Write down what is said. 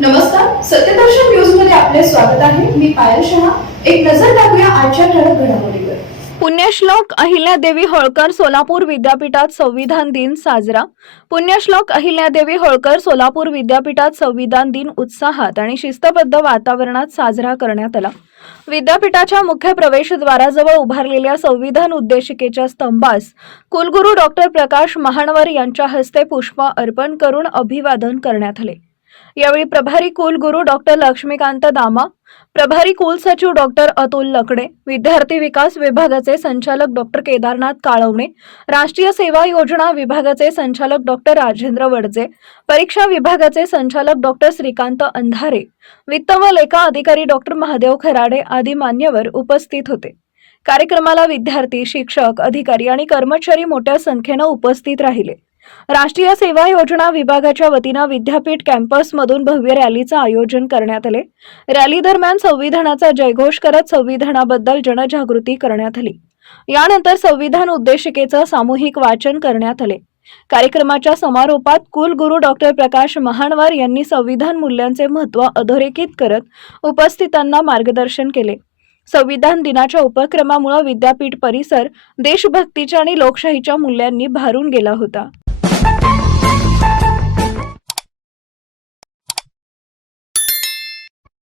नमस्कार सत्यदर्शन न्यूजमध्ये आपले स्वागत आहे. मी पायल शहा. एक नजर टाकूया आजच्या ठळक घडामोडीवर. पुण्यश्लोक अहिल्यादेवी होळकर सोलापूर विद्यापीठात संविधान दिन साजरा. पुण्यश्लोक अहिल्यादेवी होळकर सोलापूर विद्यापीठात संविधान दिन उत्साहात आणि शिस्तबद्ध वातावरणात साजरा करण्यात आला. विद्यापीठाच्या मुख्य प्रवेशद्वाराजवळ उभारलेल्या संविधान उद्देशिकेच्या स्तंभास कुलगुरू डॉक्टर प्रकाश महानवर यांच्या हस्ते पुष्प अर्पण करून अभिवादन करण्यात आले. यावेळी प्रभारी कुलगुरू डॉक्टर लक्ष्मीकांत दामा प्रभारी कुलसचिव डॉक्टर अतुल लकडे विद्यार्थी विकास विभागाचे संचालक डॉक्टर केदारनाथ काळवणे राष्ट्रीय सेवा योजना विभागाचे संचालक डॉक्टर राजेंद्र वडजे परीक्षा विभागाचे संचालक डॉक्टर श्रीकांत अंधारे वित्त व लेखा अधिकारी डॉक्टर महादेव खराडे आदी मान्यवर उपस्थित होते. कार्यक्रमाला विद्यार्थी शिक्षक अधिकारी आणि कर्मचारी मोठ्या संख्येनं उपस्थित राहिले. राष्ट्रीय सेवा योजना विभागाच्या वतीनं विद्यापीठ कॅम्पसमधून भव्य रॅलीचं आयोजन करण्यात आले. रॅली दरम्यान संविधानाचा जयघोष करत संविधानाबद्दल जनजागृती करण्यात आली. यानंतर संविधान उद्देशिकेचं सामूहिक वाचन करण्यात आले. कार्यक्रमाच्या समारोपात कुलगुरू डॉक्टर प्रकाश महानवार यांनी संविधान मूल्यांचे महत्त्व अधोरेखित करत उपस्थितांना मार्गदर्शन केले. संविधान दिनाच्या उपक्रमामुळे विद्यापीठ परिसर देशभक्तीच्या आणि लोकशाहीच्या मूल्यांनी भारून गेला होता.